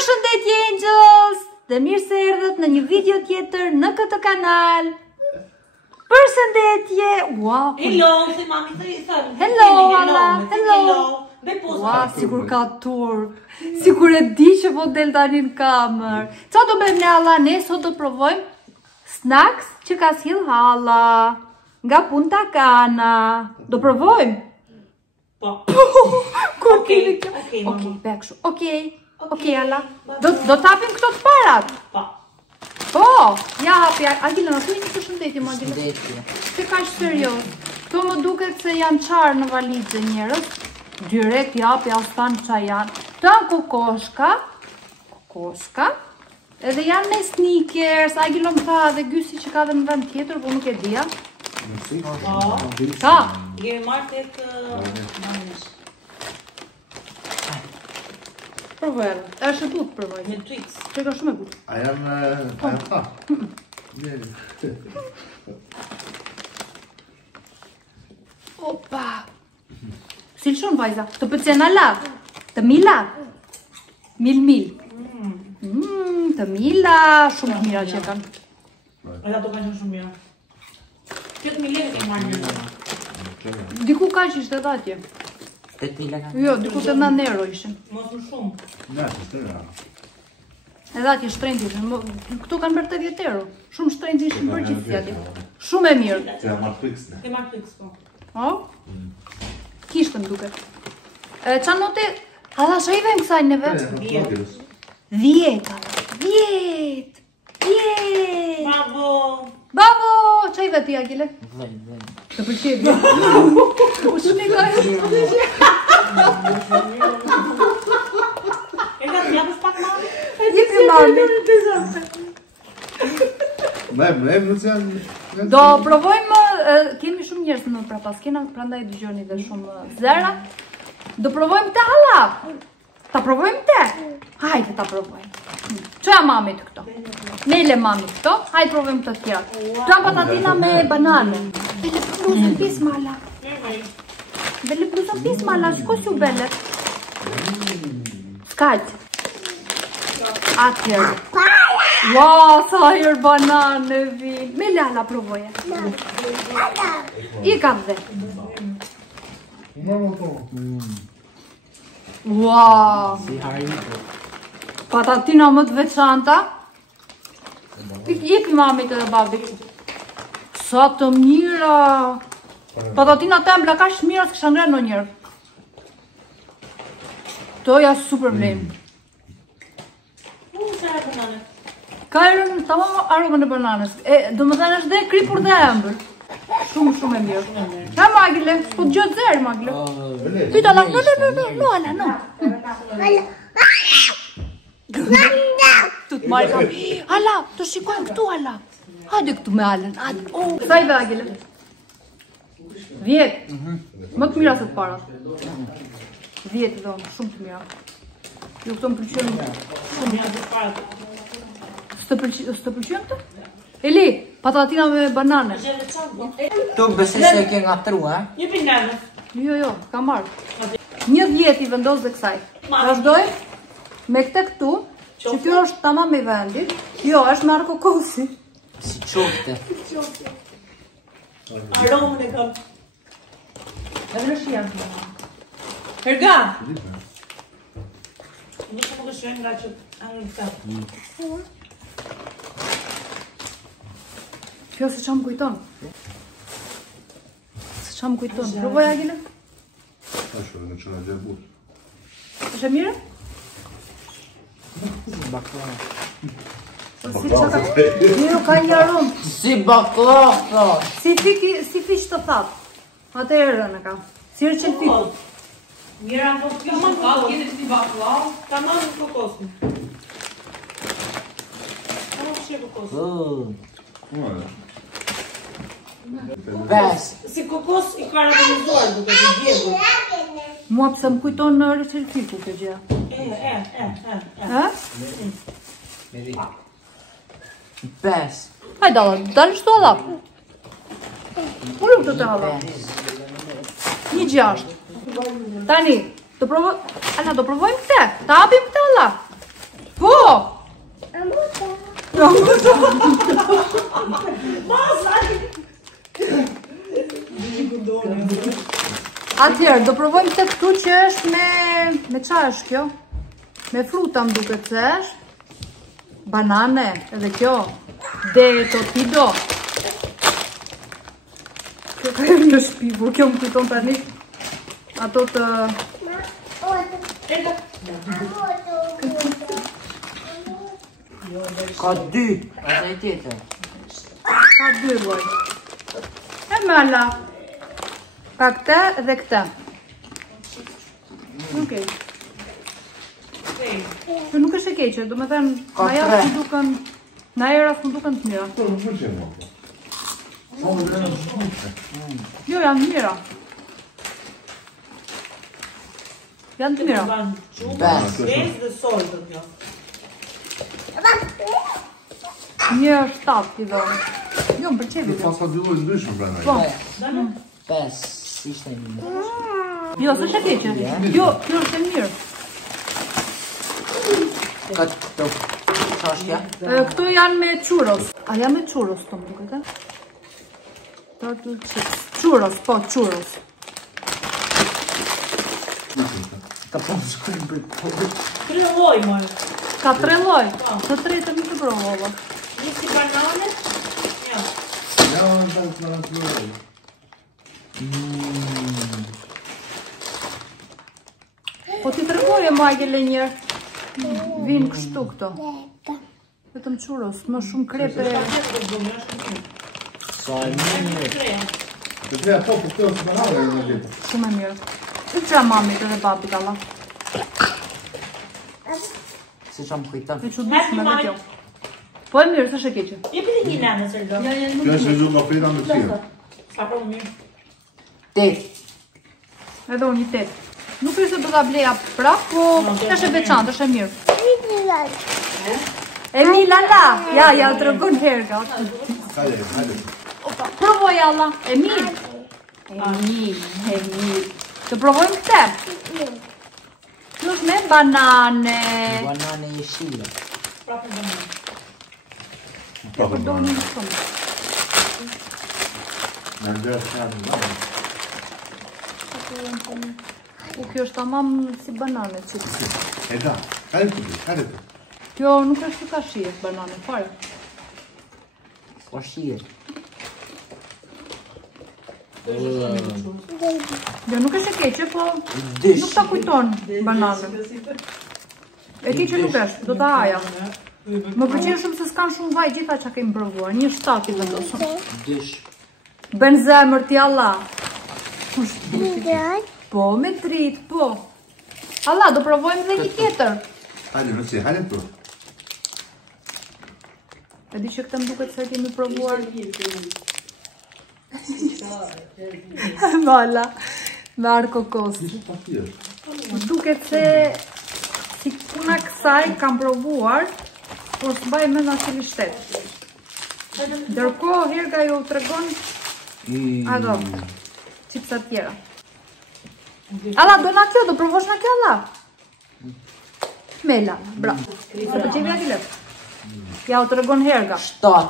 Përshëndetje Angels, dhe mirë se erdhët në një video tjetër në këtë kanal. Përshëndetje. Wow. Hello, si mami të i thënë. Hello, Alla. Hello. Wow, sikur ka turp. Sikur e di që po del tani në kamer. Qa do bëjmë ne Alla? Ne sot do provojmë snacks që ka sjell Alla nga Punta Cana. Do provojmë? Po. Okej, bekëshu. Okej, Alla. Do tapim këto të parat? Po. Po, ja hapi. Agila, në thuj një përshëndetje, më Agila. Se ka që serios. Këto më duket se janë qarë në valizë njerës. Direkt japi, asë tanë qa janë. Të janë kokoshka. Edhe janë me sneakers. Agila më tha dhe gysi që ka dhe në vend tjetër, po nuk e dhja. Ka? Gjeri marrë tek mamish. Provoj, është e butë provoj. Me Twix. Që ka shumë e butë. A janë ta? Opa! Si lëshon vajza? Të pëtjen ala? Të mila? Mil. Të mila, shumë të mira që e kanë. Edhe ato kanë shumë mira. Këtë milene ke marrë njërë. Diku ka që ishte dhe atje. 8.000 lek. Jo, diku të 9 euro ishin. Mos më shumë. Ne, të shtërra. Edhe atje shtrejnë ishin. Këtu kanë bërë 80 euro. Shumë shtrejnë ishin për gjithë atje. Shumë e mirë. Se ja marrë Twix, ne. Ke marrë Twix, po. O? Kishtë më duket. Qa note? Alla, shë i vejmë kësaj neve? 10. Bravo! Qa i veti, Agile? Të përqevi. U shumë i gajë. E ka të japës pak mami? Jepi mami. Ne, nësë janë... Do provojmë, kemi shumë njerës në prapas, kena prandaj dëgjoni dhe shumë zera. Do provojmë të Alla. Ta provojmë të? Hajde ta provojmë. Qoja mami të këto? Mele mami këto? Hajde provojmë të tjera. Të janë patatina me banane. Bele bluzën pisma Alla. Bele bluzën pisma Alla, shko si u bele. Skajt. Atjerë. Wow, sa herë banane vinë. Mele Alla provoje. I ka dhe. Wow. Si harito. Patatina më të veçanta. Jepi mamit edhe babit. Sa të mira. Patatina tembla ka shë mira s'kësha ngre në njërë. Toja super blejmë. Se e banane. Ka erën tamam aromën e bananës. Do më thënë është dhe kripur dhe embër. Shumë e mirë. Ha Magile, po të gjëtë zerë Magile. Pyta la, no Alla, no. Tu të marrë kam. Alla, të shikojnë këtu Alla. Hajde këtu me Allen. Sa i dhe Agile? 10. Më të mira se të parat. 10 i dhonë, shumë të mira. Jo këto më pëlqyën. Së të pëlqyën të? Eli, patatina me banane. Tu bëse se ke nga tru, e? Një pingarë. Jo, ka marrë. 10 i vendos dhe kësaj. Vazhdoj me këte këtu, që kjo është tamam i vendit. Jo, është marrë kokosi. Si qofte. Aromën e kam. Edhe në shia. Herga! Nuk më të shojnë nga që angë në të. Kjo se qa më kujton. Provoj Agile. Ashtë, në që në gjë butë. Është e mire? Baklava. Jo, ka një aromë. Si baklava. Si fish të thatë. Ate erën e ka. Si rë qënë fiku. Mira, po kjo më kokos. Jete si baklau. Ta marrë në kokosin. Ta marrë që kokosin. Bes. Si kokos i karamelizuar duke të djegur. Mua pëse më kujton në rë qënë fiku kjo gjë. Bes. Hajde Alla, dalë shtu Alla. Unë këtë të Alla. 1.6. Tani, do provojmë këtë? Ta hapim këtë Alla? Po! Atëherë, do provojmë këtë këtu që është me qa është kjo? Me fruta më duket se është. Banane, edhe kjo. Deto, tido. Kjo ka e një shpivu, kjo më kujton tani. Ato të... Ka dy. Asaj tjetër. Ka dy lloj. E mala. Ka këtë dhe këtë. Okej. Që nuk është e keqe, do me thënë, Ka na tre. jasë duken, na erat nuk duken të mira. Po, nuk pëlqen mua. Po, më drejnë të shmukë. Jo, janë të mira. Janë të mira. Bes. Bez dhe sol do t'jo. Një është 7 i dhënë. Jo, më pëlqevi. Pas ka dy lloj ndryshëm pranaj. Po. Bes. Ishte një. Jo, s'është e keqe. Jo, kjo është e mirë. Këtë këto. Qashtja? Këto janë me churros. A janë me churros të më duket, e? Turtle chips. Churros, po, churros. Ka po më shkojnë për të. 3 lloj more. Ka 3 lloj. Të tretën nuk e provova. Një si banane. Ja. Ja, në të në Po ti tregoje Majgele njerë. Vinë kështu këto. Vetëm churros, më shumë krepe. Sa e mirë. Të treja to, për të së banane e në gjithë. Shumë e mirë. Të qëra mamit edhe papit, Allah. Se që më kujton. E që dushme dhe kjo. Po e mirë, s'është e keqe. Je pili një nane, Serdo. Kjo është e zhu nga frita me qirë. Sa po mirë. 8. Edhe unë një 8. Nuk është se do ta bleja prap, po është e veçantë, është e mirë. E Milana! Ja, të regon herga. Hajde. Provoj, Allah. E mirë. E mirë. Të provojmë këtë. Kjo është me banane. Banane e shile. Prapë banane. E përdojnë një shumë. Në ndërë që janë banane. Po kjo është tamam si banane chips. E da, hajde të. Kjo nuk është ka shije banane, fare. Po shirë. Jo, nuk është e keqe, po Dysh. nuk ta kujton banane. E keqe nuk është, do ta haja. Më pëlqen shumë se s'kan shumë vaj gjitha që kemi provuar. Një 7 i vendosëm. Dysh. Ben zemër ti Allah. Po, me trit, po. Allah, do provojmë dhe një tjetër. Hajde, nësi, hajde të. E di që këtë më duket se kemi provuar. Mala, me arkokos. Nisë pa tjerë. Më duket se si puna kësaj kam provuar, por s'baj menda si lishtet. Ndërkohë, herga ju tregon ado, qipsa tjera. Allah, do na kjo, do provosh na kjo, Allah. Mela, bravo. Se pëlqej Akile. Ja u tregon herga. 7.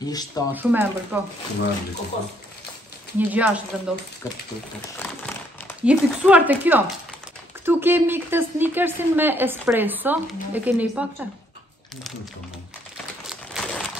I 7. Shumë e ëmbël, po. Një 6 vendos. Këtë të të. Je fiksuar te kjo. Këtu kemi këtë Snickersin me espresso. E keni i pak që?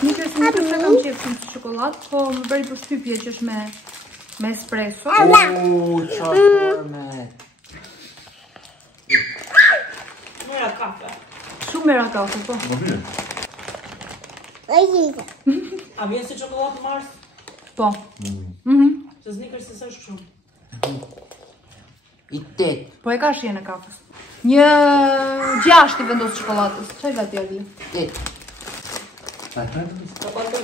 Snickersin nuk është se kam qef shumë që çokoladë, po më bëri përshtypje që është me espresso. Qa forme. Mëra kafe. Shumë mera kafe, po. Më mirë. A vjen si çokoladë Mars? Po. Se Snickers se është shumë. I 8. Po e ka shien e kafes. Një 6 i vendos çokoladës. Çaj gati Agli? 8. Hajde.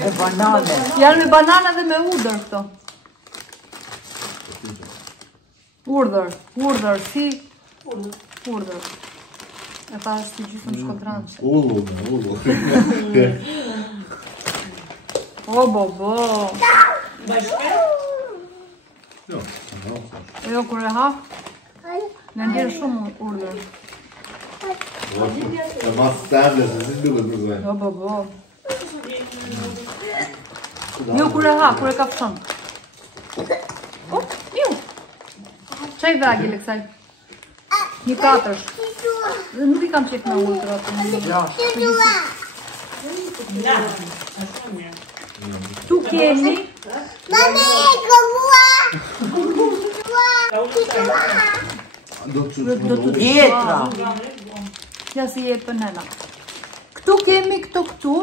Me banane. Janë me banana dhe me urdhër këto. Urdhër, si? Urdhër. E pas të gjysëm shkodranë. Ullu. O, bo. Baj shpe? Jo, E jo, kur e ha? Në ndjerë shumë urdhër. E mas stable, se si shkëllë të përgojnë. Po. Jo, kur e ha, kur e kapshon. Ju. Qaj vagile kësaj? Një 4. Nuk I kam qef në ultra. Tu kemi... Do të tjetra. Ja si jetë për nëna. Këtu kemi këto këtu,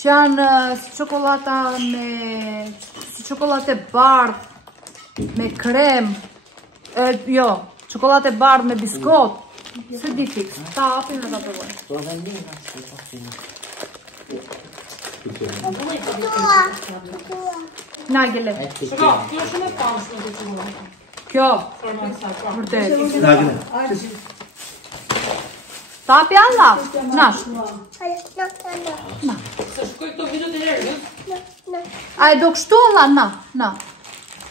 që janë si çokolata me... si çokolate bardh me krem. Jo, çokolate bardh me biskot. Se di fix, ta hapin dhe ta provojnë. Po vendina se po fini. Na gjele. Shko, kjo shumë e pamshme të çokolata. Kjo, vërtet. Ta hapi alla, nash. Se shkoj këto video të herë, A e do kështu alla, na.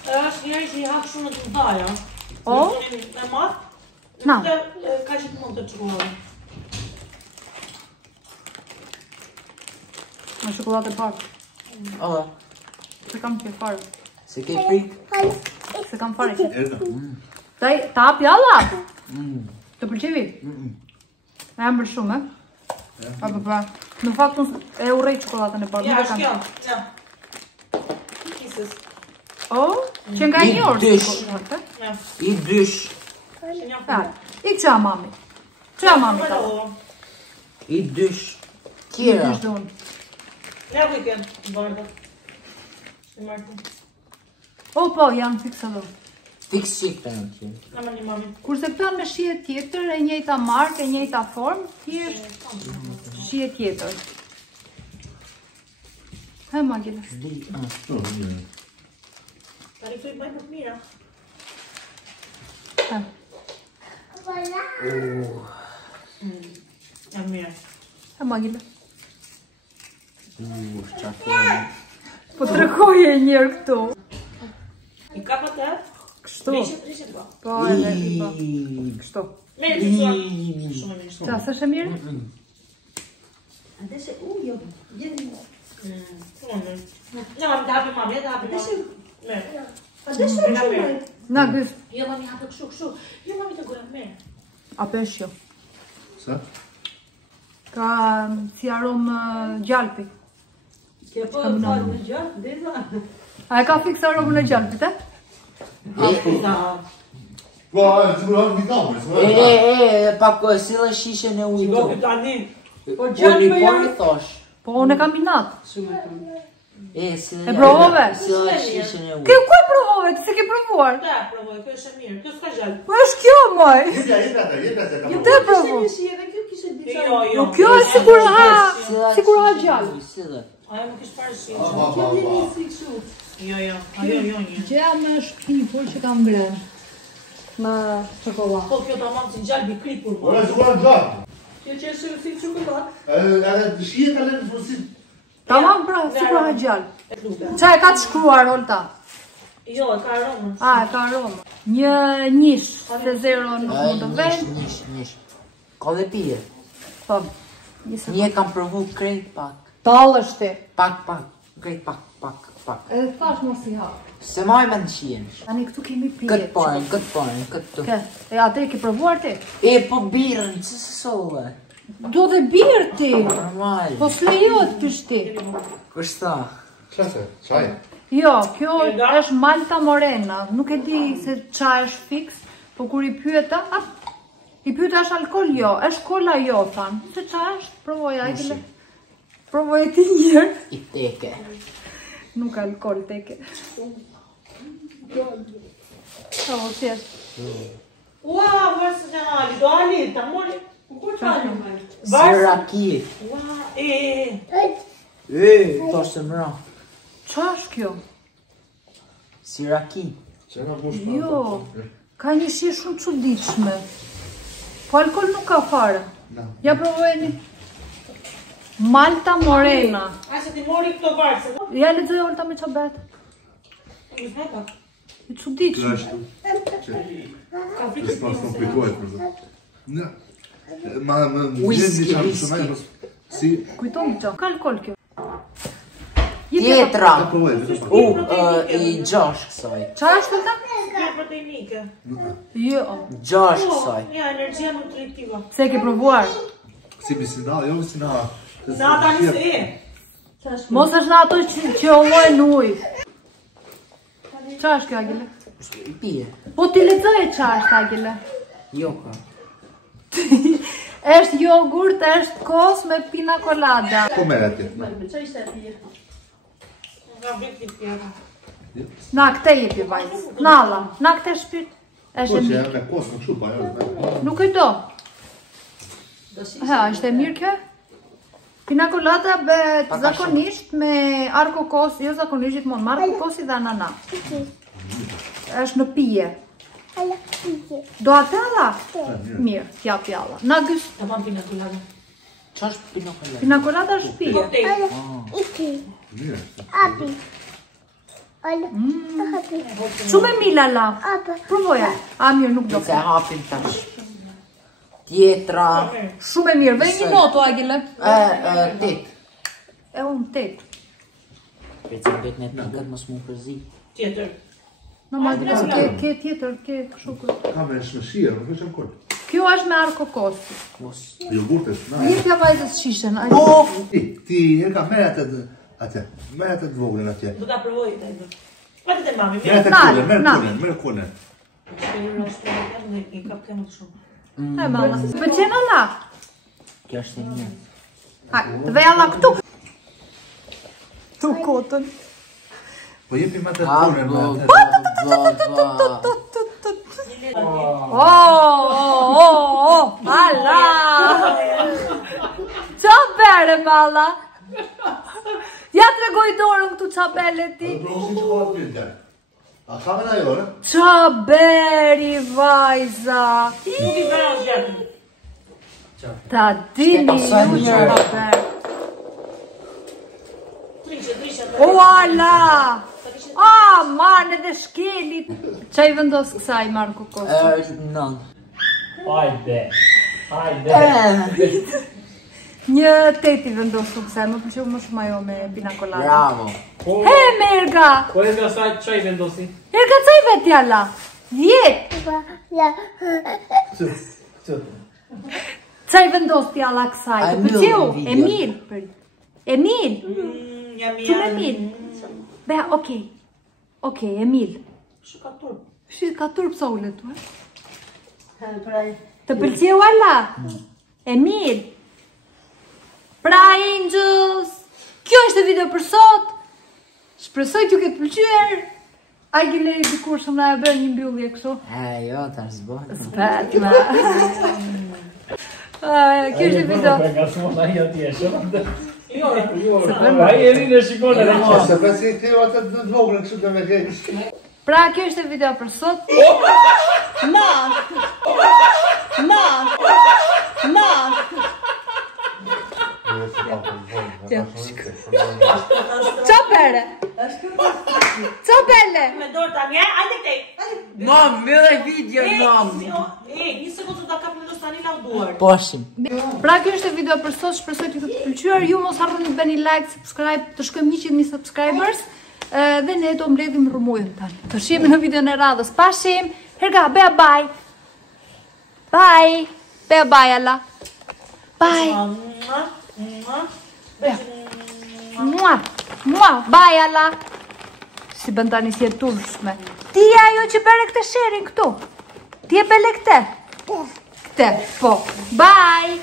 është njëri që I hap shumë të mdaja. O? Me matë, Na. ka që të mund të çokolata. Me çokolate bardh. Ola, Se kam ke fare. se ke frik? Se kam fare që. Erda. Ta hapi alla? Të pëlqevi? E ambër shumë, Pa. Në fakt unë e urrej çokolatën e bardh. Ja, Nuk e është kam. kjo. Ja. Kisës. O, që nga një orë dysh. çokolate. Ja. I dysh. Ja, I qa mami. Qa mami ta. I dysh. I Tjera. dysh dhe unë. Ja weekend, bardha. Shë martin. O, po, janë fiksa do. Fix shifte në tjera. Në më një mami. Kurse këta me shije tjetër, e njëjta markë, e njëjta formë, thjesht shije tjetër. He, Magile. Tarifoj bëjmë të mira. He. Jam mirë. He, Magile. Qartë. Po të rëkoje njërë këtu. I ka për të? Kështu. Rishet ba. Po, edhe, po. Kështu. Mirë, të sua. Shumë mirë. Qa, së shë mirë? Adesso io vieni. Shumë mirë. Në mami, të hapi mami, të hapi mami. Mirë. Adesso Mirë, mirë. Na, gës. Jo, mami, hapë kështu. Jo, mami, të gërë, mirë. A pesh jo. Sa? Ka si aromë gjalpi. Che poi fanno già, vedi? A e ka fix aromën e gjalpit, Po, e sigurohet një kapër, Pako, e sile shishe në ujtë. Shko këtë tani. Po Unë già i poi por i thosh. Po, unë e kam minat. Sile E provove? Sile shishe në Ke ujtë. ku e provove? Ti se ke provuar? Da, provoj, kjo është e mirë. Kjo s'ka gjallë. Po është kjo, moj. Jetë ata, Te provo. sì, perché chi si dice? Jo, jo. Kjo është sigur ha gjallë. Sile. Ajo më kishë parë shi. Che vieni su. Jo, jo. Ajo, jo, një. Gjëja më shpifur që kam ngrënë. Me çokoladë. Po, kjo ta mamë si gjallë bi kripur. Ora e sigurohet gjatë. Che c'è solo si cioccolato. Edhe shihet ka lënë fosit. Tamam pra, sigur ha gjallë. Qa e ka të shkruar, Olta? Jo, e ka aromën. A, e ka aromë. Një nish, se 0 nuk mund të venë. Nish. Ka dhe pije. Po, një se Një kam provu krejt pak. talësh ti. Pak. Krejt pak. Edhe thash mos i hap. Se maj me në shien. Tani këtu kemi pije. Këtë parën, këtë. Ke, e atë e ke provuar ti? E po birën, që se sove? Do dhe birë ti. Normal. Po s'lejot pishti. Kështa. Qase, qaj. Jo, kjo është Malta Morena. Nuk e di se qa është fix, po kur i pyeta, i pyeta është alkohol jo, është kola jo, thanë. Se qa është? Provoja, e kele. Provoja ti njërë. I teke. Nuk alkohol teke. Po, si është? Ua, vërës në ali, do ali, ta mori. Ku fanno mai? Siraki. Ua, Thosh se mëra. Qa është kjo? Siraki. Që nga bush Jo, ka një shije shumë çuditshme. Po alkohol nuk ka fare. Ja provojeni. Malta Morena. A se ti mori këto varë, se Ja lexoj Olta me çfarë bëhet. I hapa. I çuditshme. Ka Të frikë s'pas të komplikohet për të. Në. Ma më Whisky, gjendë që whisky. më si Kujton gjë. Ka alkool kjo. Tjetra. ta provoj. I 6 kësaj. Çfarë është ta? Ka proteinike. Jo. 6 kësaj. Ja, energjia nutritiva. Se e ke provuar? Si bisinal, jo bisinal. Se ata nisë e. Mos është në ato që ollojnë ujë. Qa është kjo, Agile? I pije. Po ti lexoje qa është, Agile? Jo ka. Është jogurt, është kos me pina colada. Po merë atje. Qa ishte atje? Nga frikë të tjera. Na, këte jepi vajzë. Nalla, na këte shpirt. Po Është e që mirë. janë me kosë, në kështu pa jo. Nuk e do. Ha, është e mirë kjo? Pina colada bëhet zakonisht me arkokos, jo zakonisht gjithmonë, me arkokosi dhe anana. Është në pije. Do atë alla? Mirë, t'ja pjalla. Na gys, Ta mam pina kulada. Qa është pinokolet? pina colada është pije. Koktejl. Mirë. Shumë e mila la. Provoja. A mirë, nuk do. Se hapim tash. Tjetra. Shumë e mirë. Vej një noto, Agile. 8. E unë 8. Peci bet me pikat mos mu përzi. Tjetër. Normal, ke tjetër, ke shukër. Ka me shmëshia, nuk është alkohol. Kjo është me arkokos. Mos. Jogurtes, na. Jepja vajzës shishen. Ti ka merë atë, merë atë të voglën atje. Do ta provoj të. Patë të mami. Merë atë Nal, kulen, nal. merë kulen. I kap kemë të shumë. E malla. Pëlqen alla? Kjo është e mirë. Ha, të vej alla këtu. Tu kotën. Po jepi me atë Ah, kulen, me atë. Alla! Qa bere, malla? Ja të regoj dorën këtu qa bele ti. Prosi që kohat pyrë A ka me na jo, ne? Qa beri, vajza. Nuk i bëra në zjarë. Ta dini Sa ju mirë. qa beri. Trishe. O, ala! A, man edhe shkelit. Qa i vendos kësaj, Marko Kosu? Është 9. Hajde. Hajde. Një 8 i vendosu kësaj, më pëlqeu më shumë ajo me pina colada. Bravo. He, Merga! Po e nga saj çaj vendosi? Merga, qa i vet jalla? 10! Qa i vendos t'jalla kësaj? Të pëlqeu? Emil. Emil. Shumë Emil. Beha, okej. Okej, Emil. Shkatur. Shi ka turp sa ulet tu, Të pëlqeu alla? Emil. Pra, Angels, kjo është video për sot. Shpresoj t'ju ketë pëlqyer. Agile dikur shumë na e bën një mbyllje kështu. Jo, tash zbon. Spetna. Kjo është video. Nga shumë ai atje, shumë. Jo. Ai e rinë shikon edhe Po, mo. se pasi ti atë të voglën kështu të me kejtë. Pra, kjo është video për sot. Qa bere? Qa bele? Me dorë ta mje, ajde këtej. Mam, mirë video, mam. Një sekundë ta kap në tani la duar. Poshim. Pra, kjo është video për sot, shpresoj t'ju të pëlqyer. Ju mos harroni të bëni like, subscribe, të shkojmë 100.000 subscribers. Dhe ne do mbledhim rrumujën tani. Të shihemi në videon e radhës. Pashim. Herga, bye bye. Bye. Bye bye alla. Bye. Mua. Mua. Bye alla. Si bën tani si e turshme. Ti je ajo që bere këtë sherin këtu. Ti e bele këte. Këte. Po. Bye.